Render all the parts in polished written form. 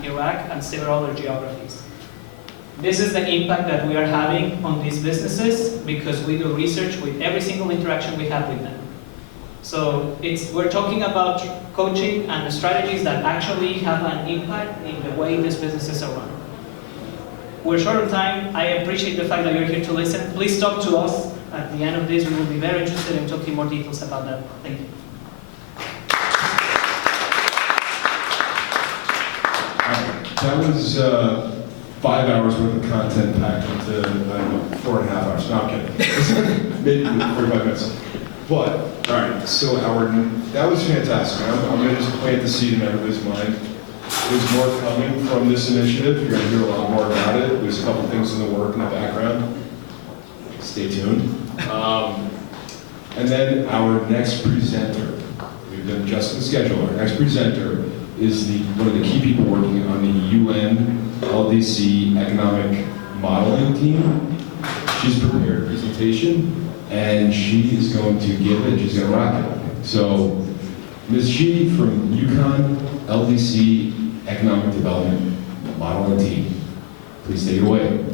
and Iraq, and several other geographies. This is the impact that we are having on these businesses because we do research with every single interaction we have with them. So we're talking about coaching and strategies that actually have an impact in the way these businesses are run. We're short on time. I appreciate the fact that you're here to listen. Please talk to us at the end of this. We will be very interested in talking more details about that. Thank you. That was 5 hours worth of content packed into 4.5 hours. No, I'm kidding. Maybe 45 minutes. But, all right, so that was fantastic. I'm going to just plant the seed in everybody's mind. There's more coming from this initiative. You're going to hear a lot more about it. There's a couple things in the work in the background. Stay tuned. And then our next presenter, we've been adjusting the schedule. Our next presenter is one of the key people working on the UN LDC economic modeling team. She's prepared a presentation, and she is going to give it, she's going to rock it. So, Ms. Shi from UConn LDC Economic Development Modeling Team. Please take it away.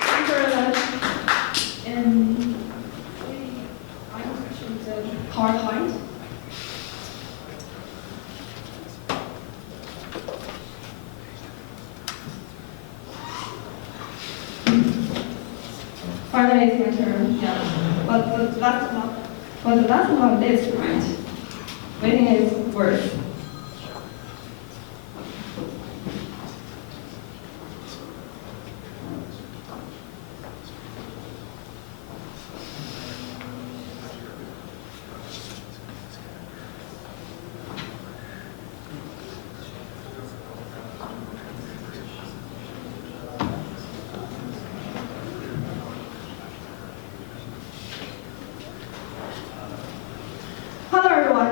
Thank you very much. And I'm actually the PowerPoint. Finally, it's my turn. Yeah. But the last one least, right? Waiting is worse.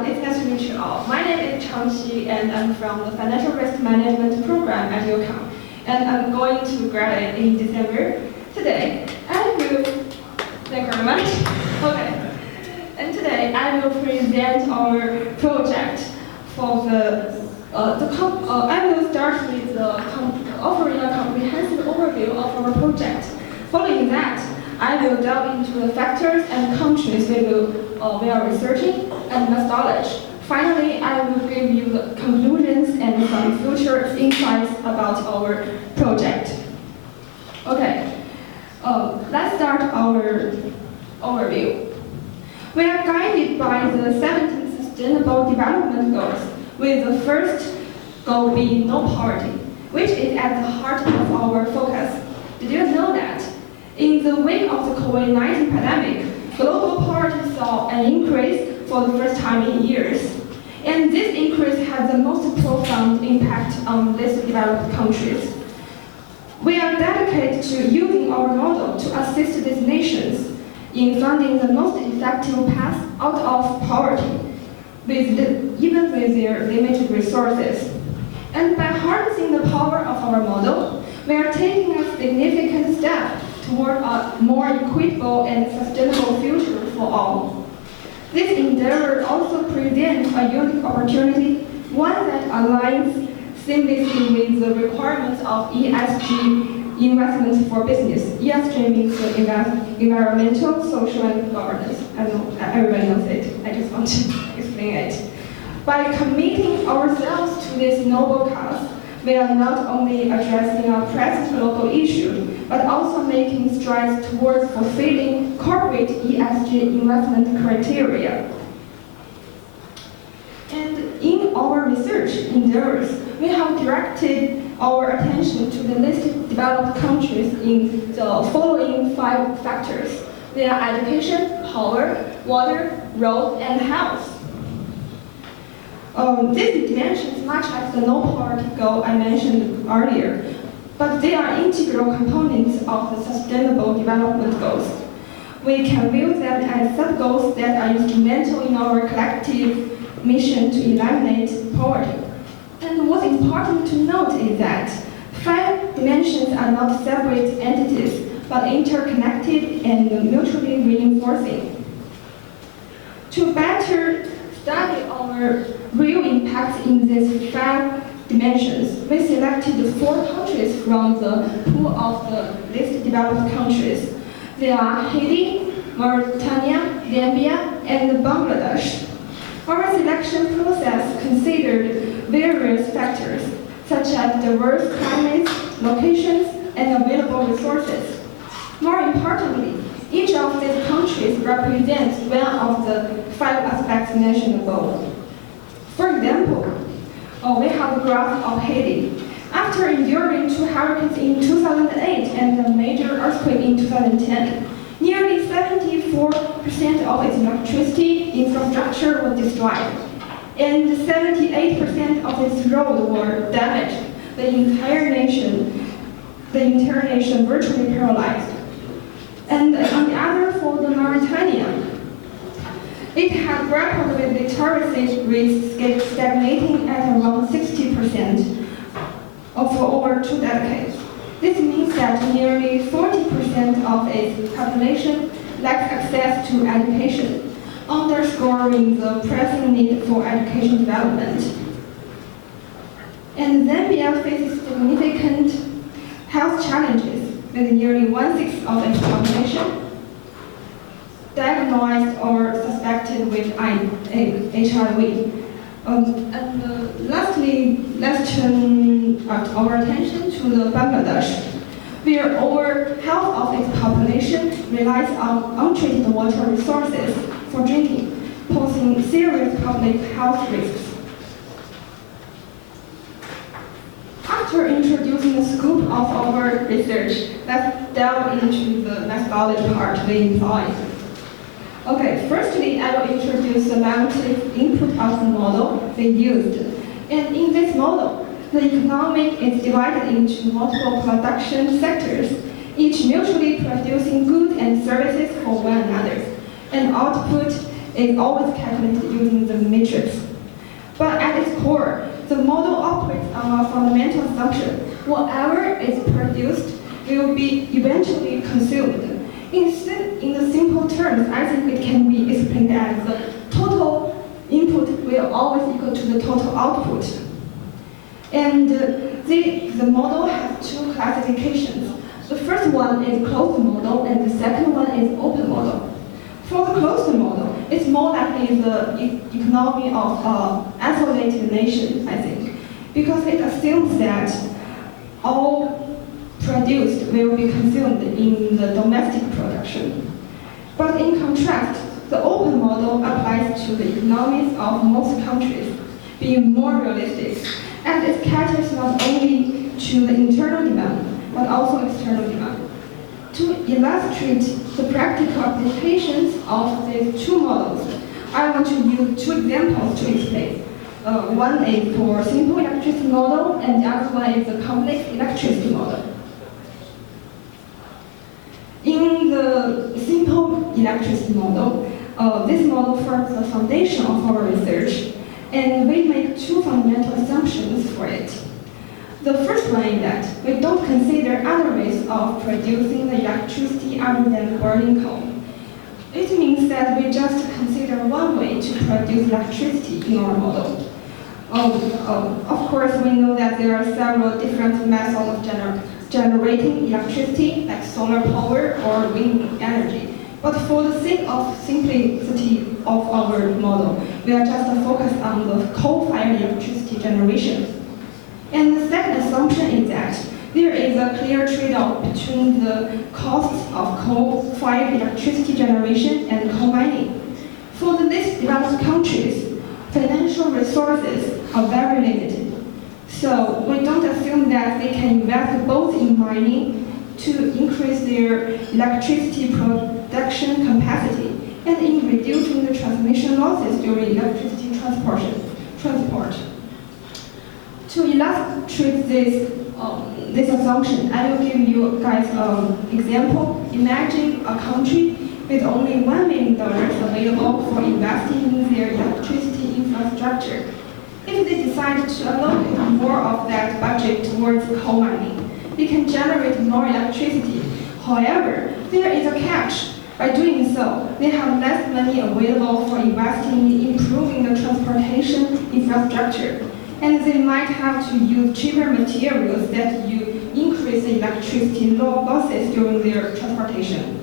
It's nice to meet you all. My name is Changxi, and I'm from the Financial Risk Management program at UConn. And I'm going to graduate in December. Today, I will, thank you very much. Okay. And today, I will present our project for I will start with offering a comprehensive overview of our project. Following that, I will delve into the factors and countries we are researching and methodology. Finally, I will give you the conclusions and some future insights about our project. Okay, let's start our overview. We are guided by the 17 Sustainable Development Goals, with the first goal being no poverty, which is at the heart of our focus. Did you know that? In the wake of the COVID-19 pandemic, global poverty saw an increase for the first time in years. And this increase has the most profound impact on less developed countries. We are dedicated to using our model to assist these nations in finding the most effective path out of poverty, even with their limited resources. And by harnessing the power of our model, we are taking a significant step toward a more equitable and sustainable future for all. This endeavor also presents a unique opportunity, one that aligns seamlessly with the requirements of ESG investments for business. ESG means environmental, social, and governance. I know everybody knows it. I just want to explain it. By committing ourselves to this noble cause, we are not only addressing a present local issue, but also making strides towards fulfilling corporate ESG investment criteria. And in our research endeavors, we have directed our attention to the least developed countries in the following 5 factors. They are education, power, water, road, and health. These dimensions match like the no poverty goal I mentioned earlier, but they are integral components of the Sustainable Development Goals. We can view them as sub-goals that are instrumental in our collective mission to eliminate poverty. And what's important to note is that 5 dimensions are not separate entities, but interconnected and mutually reinforcing. To better study our real impact in these 5 dimensions, we selected 4 countries from the pool of the least developed countries. They are Haiti, Mauritania, Zambia, and Bangladesh. Our selection process considered various factors, such as diverse climates, locations, and available resources. More importantly, each of these countries represents one of the 5 aspects mentioned above. For example, we have a graph of Haiti. After enduring 2 hurricanes in 2008 and a major earthquake in 2010, nearly 74% of its electricity infrastructure was destroyed, and 78% of its roads were damaged. The entire nation virtually paralyzed. And on the other, for the Mauritania, it had grappled with literacy rates stagnating at around 60% for over 2 decades. This means that nearly 40% of its population lacks access to education, underscoring the pressing need for education development. And Zambia faces significant health challenges, with nearly 1/6 of its population diagnosed or suspected with HIV. Lastly, let's turn our attention to the Bangladesh, where over half of its population relies on untreated water resources for drinking, posing serious public health risks. After introducing the scope of our research, let's delve into the methodology part we employ. Okay, firstly, I will introduce the relative input of the model we used. And in this model, the economy is divided into multiple production sectors, each mutually producing goods and services for one another. And output is always calculated using the matrix. But at its core, the model operates on a fundamental assumption: whatever is produced will be eventually consumed. In the simple terms, I think it can be explained as the total input will always equal to the total output. And the model has 2 classifications. The first one is closed model, and the second one is open model. For the closed model, it's more likely the economy of an isolated nation, I think, because it assumes that all produced will be consumed in the domestic production. But in contrast, the open model applies to the economies of most countries, being more realistic, and it caters not only to the internal demand, but also external demand. To illustrate the practical applications of these 2 models, I want to use 2 examples to explain. One is for simple electricity model, and the other one is the complex electricity model. In the simple electricity model, this model forms the foundation of our research, and we make 2 fundamental assumptions for it. The first one is that we don't consider other ways of producing the electricity other than burning coal. It means that we just consider one way to produce electricity in our model. Of course, we know that there are several different methods of generating electricity, like solar power or wind energy. But for the sake of simplicity of our model, we are just focused on the coal-fired electricity generation. And the second assumption is that there is a clear trade-off between the costs of coal-fired electricity generation and coal mining. For the least developed countries, financial resources are very limited. So we don't assume that they can invest both in mining to increase their electricity production capacity and in reducing the transmission losses during electricity transport. To illustrate this assumption, I will give you guys an example. Imagine a country with only $1 million available for investing in their electricity infrastructure. If they decide to allocate more of that budget towards coal mining, they can generate more electricity. However, there is a catch. By doing so, they have less money available for investing in improving the transportation infrastructure, and they might have to use cheaper materials that you increase the electricity losses during their transportation.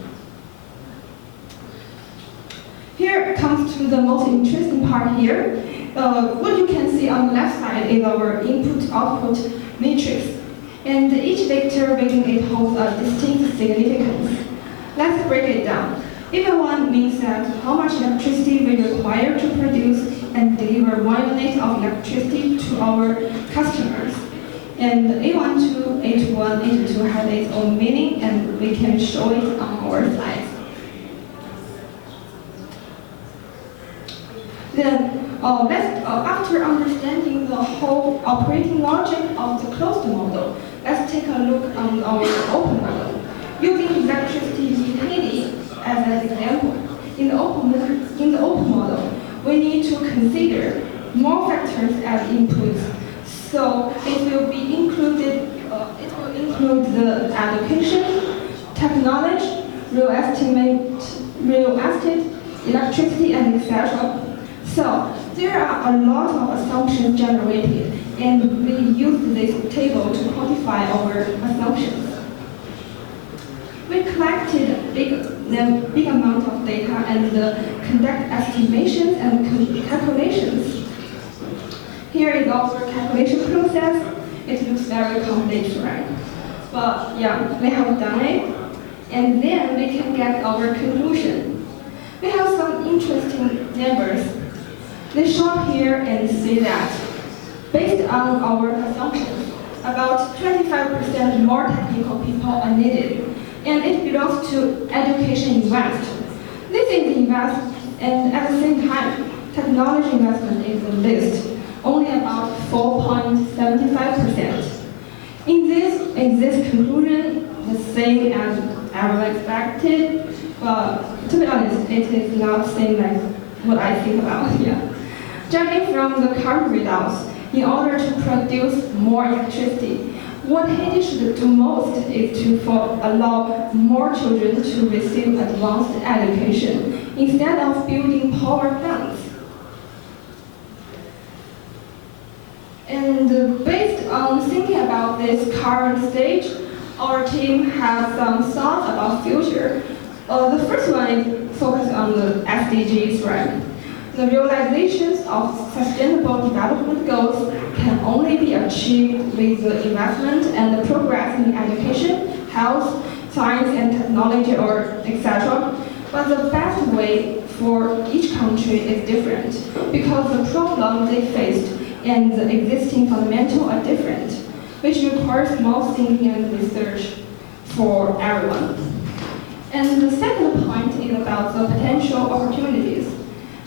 Here comes to the most interesting part here. What you can see on the left side is our input-output matrix, and each vector within it holds a distinct significance. Let's break it down. EVA1 means that how much electricity we require to produce and deliver 1 unit of electricity to our customers. And A12, A21, A22 have its own meaning, and we can show it on our slides. Then, after understanding the whole operating logic of the closed model, let's take a look on our open model. Using electricity in Haiti as an example, in the open model, we need to consider more factors as inputs. So it will include the education, technology, real estate, electricity, and etc. So there are a lot of assumptions generated, and we use this table to quantify our assumptions. We collected a big amount of data and conduct estimations and calculations. Here is our calculation process. It looks very complex, right? But yeah, we have done it, and then we can get our conclusion. We have some interesting numbers. They show up here and say that, based on our assumptions, about 25% more technical people are needed, and it belongs to education invest. This is invest, and at the same time, technology investment is the least, only about 4.75%. In this conclusion, the same as everyone expected, but to be honest, it is not the same like what I think about. Yeah. Judging from the current results, in order to produce more electricity, what Haiti should do most is to allow more children to receive advanced education instead of building power plants. And based on thinking about this current stage, our team has some thoughts about future. The first one is focused on the SDGs, right? The realizations of sustainable development goals can only be achieved with the investment and the progress in education, health, science and technology, or etc. But the best way for each country is different because the problem they faced and the existing fundamentals are different, which requires more thinking and research for everyone. And the second point is about the potential opportunities.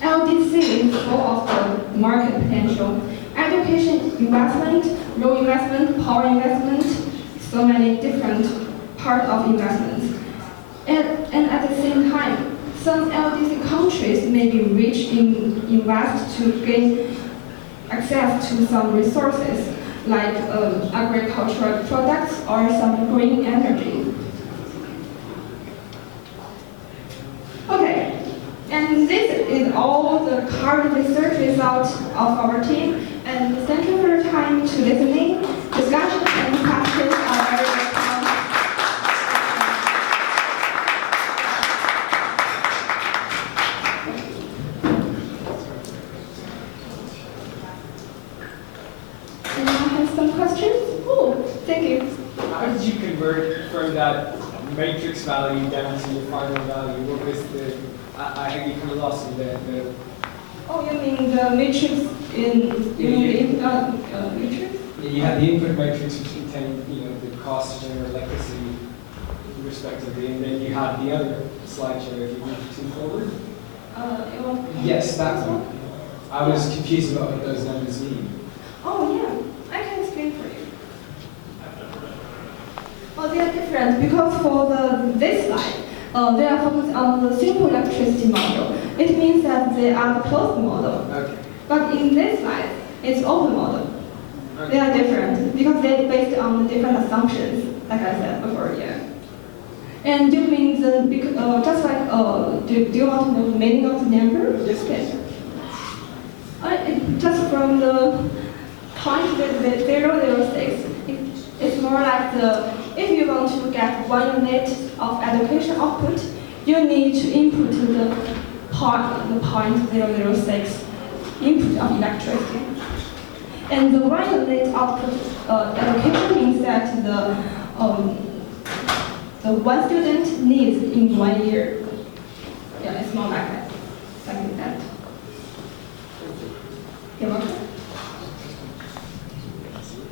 LDC is full of the market potential. Education investment, road investment, power investment, so many different parts of investments. And at the same time, some LDC countries may be rich in invest to gain access to some resources like agricultural products or some green energy. Okay. And this is all the current research results of our team. And thank you for your time to listening. Discussion and questions are very welcome. Anyone have some questions? Oh, thank you. How did you convert from that matrix value down to your final value? What was the I think you kind of lost in there. Oh, you mean the matrix matrix? You had the input matrix, which contained, the cost to generate electricity, respectively, and then you had the other slideshow. If you move to forward. Yes, that one. I was confused about what those numbers mean. Oh yeah, I can explain for you. Oh, they are different because for this slide. They are focused on the simple electricity model. It means that they are the closed model. Okay. But in this slide, it's open model. Okay. They are different because they're based on different assumptions, like I said before, yeah. And do means just like do you want to know the meaning of the number? Yes. Okay. Just from the point with 006, it's more like if you want to get 1 unit of education output, you need to input the point 006 input of electricity. And the 1 unit output education means that the one student needs in 1 year. Yeah, it's more like that, something like that. You're welcome.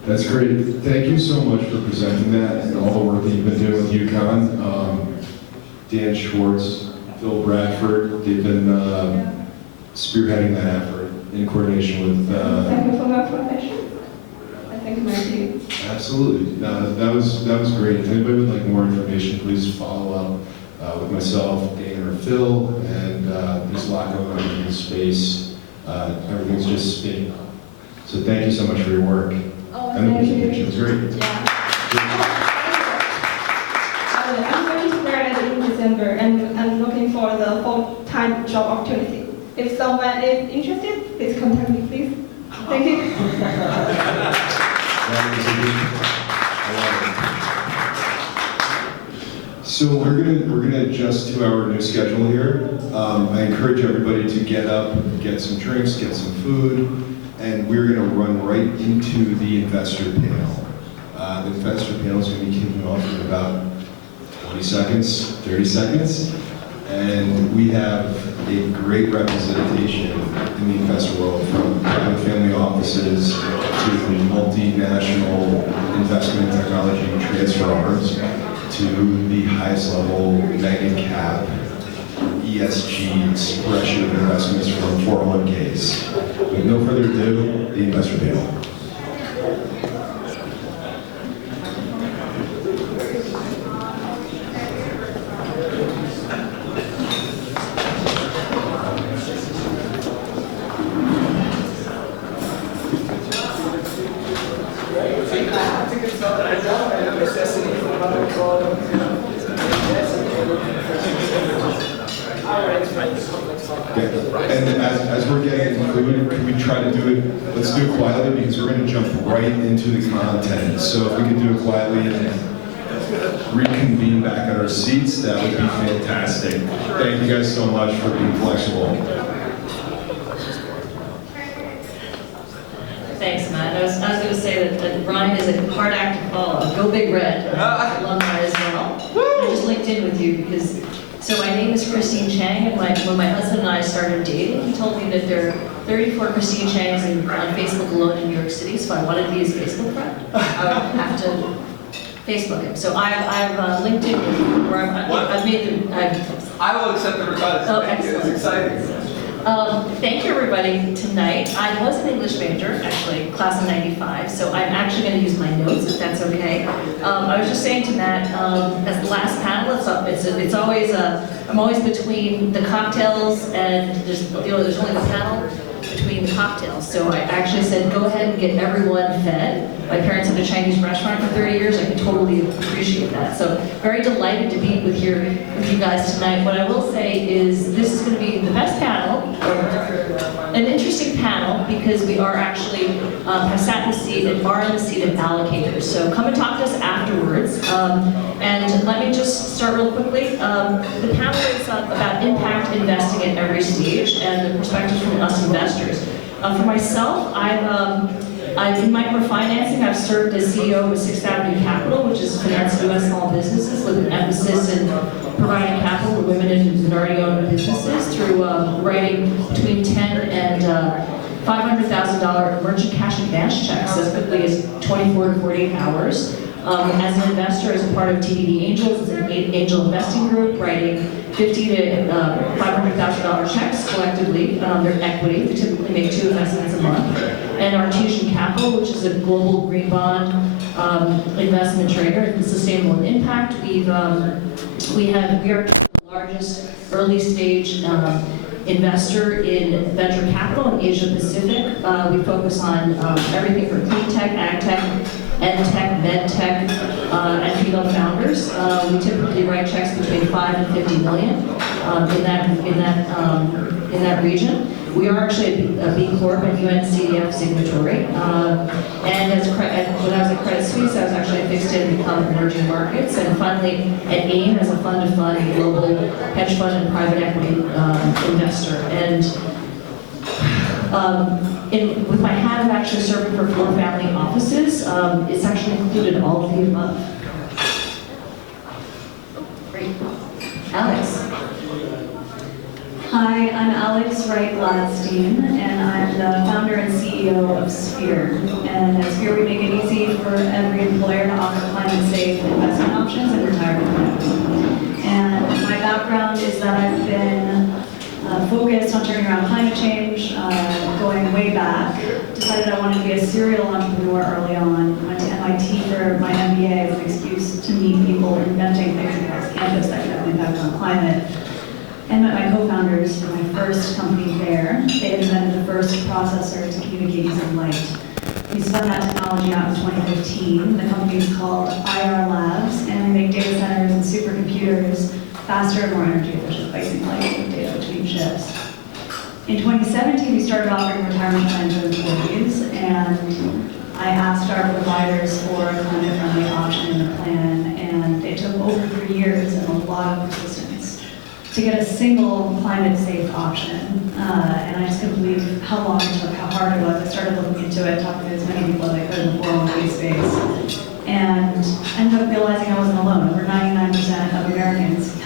That's great. Thank you so much for presenting that and all the work that you've been doing with UConn. Dan Schwartz, Phil Bradford, they've been spearheading that effort in coordination with... Thank you for my profession. I thank my team. Absolutely. No, that was great. If anybody would like more information, please follow up with myself, Dan, or Phil. And there's a lot going on in the space. Everything's just spinning up. So thank you so much for your work. Oh, And the thank you. presentation was great. Yeah. I'm going to graduate in December, and I'm looking for the full-time job opportunity. If someone is interested, please contact me, please. Thank you. So we're gonna adjust to our new schedule here. I encourage everybody to get up, get some drinks, get some food, and we're gonna run right into the investor panel. The investor panel is gonna be kicking off in about 20 seconds, 30 seconds, and we have a great representation in the investor world, from private family offices to multinational investment technology transfer arms, to the highest level mega cap ESG expression of investments from 401ks. With no further ado, the investor panel. And as we're getting into food, can we try to do it, let's do it quietly, because we're going to jump right into the content. So if we could do it quietly and reconvene back at our seats, that would be fantastic. Thank you guys so much for being flexible. Thanks, Matt. I was going to say that Ryan is a hard act to follow. Go Big Red, alumni as well. I just linked in with you because, so my name is Christine Chang, and when my husband and I started dating, he told me that there are 34 Christine Changs on Facebook alone in New York City, so I wanted to be his Facebook friend. I would have to Facebook him. So I've linked in with you, where I've made the... I will accept the request. Oh, Thank you. excellent. It's exciting. Thank you, everybody. Tonight, I was an English major, actually, class of 95, so I'm actually going to use my notes, if that's okay. I was just saying to Matt, as the last panel, it's always, I'm always between the cocktails and there's only the panel between the cocktails. So I actually said, go ahead and get everyone fed. My parents had a Chinese restaurant for 30 years. I can totally appreciate that. So very delighted to be with you guys tonight. What I will say is this is going to be the best panel, an interesting panel, because we are actually have sat in the seat and are in the seat of allocators. So come and talk to us afterwards. And let me just start real quickly. The panel is about impact investing at every stage and the perspectives from us investors. For myself, I'm in microfinancing. I've served as CEO of Sixth Avenue Capital, which is finance U.S. small businesses with an emphasis in providing capital to women and minority-owned businesses through writing between $10 and $500,000 merchant cash advance checks as quickly as 24 to 48 hours. As an investor, as a part of TDD Angels, it's an angel investing group, writing $50 to $500,000 checks collectively on their equity. We typically make 2 investments a month. And Artesian Capital, which is a global green bond investment trader in sustainable impact. We are the largest early stage investor in venture capital in Asia Pacific. We focus on everything from clean tech, ag tech, ed tech, med tech, and female founders. We typically write checks between 5 and 50 million in that region. We are actually a B Corp and UNCDF signatory. And when I was at Credit Suisse, I was actually a fixed income emerging markets, and finally at AIM as a fund-to-fund global hedge fund and private equity investor. And with my hat of actually serving for 4 family offices, it's actually included all of the above. Great. Alex. Hi, I'm Alex Wright-Gladstein, and I'm the founder and CEO of Sphere. And at Sphere, we make it easy for every employer to offer climate-safe investment options and retirement plans. And my background is that I've been focused on turning around climate change, going way back. Decided I wanted to be a serial entrepreneur early on. Went to MIT for my MBA as an excuse to meet people inventing things across campus that could have an impact on climate. And met my co-founders for my first company there. They had invented the first processor to communicate using light. We spun that technology out in 2015. The company is called IR Labs, and we make data centers and supercomputers faster and more energy efficient by using light and data between chips. In 2017, we started offering retirement plans to employees, and I asked our providers for a climate-friendly option in the plan, and it took over 3 years and a lot of persistence to get a single climate-safe option. And I just couldn't believe how long it took, how hard it was. I started looking into it, talking to as many people as I could in the 401k space, and ended up realizing I wasn't alone. Over 99% of Americans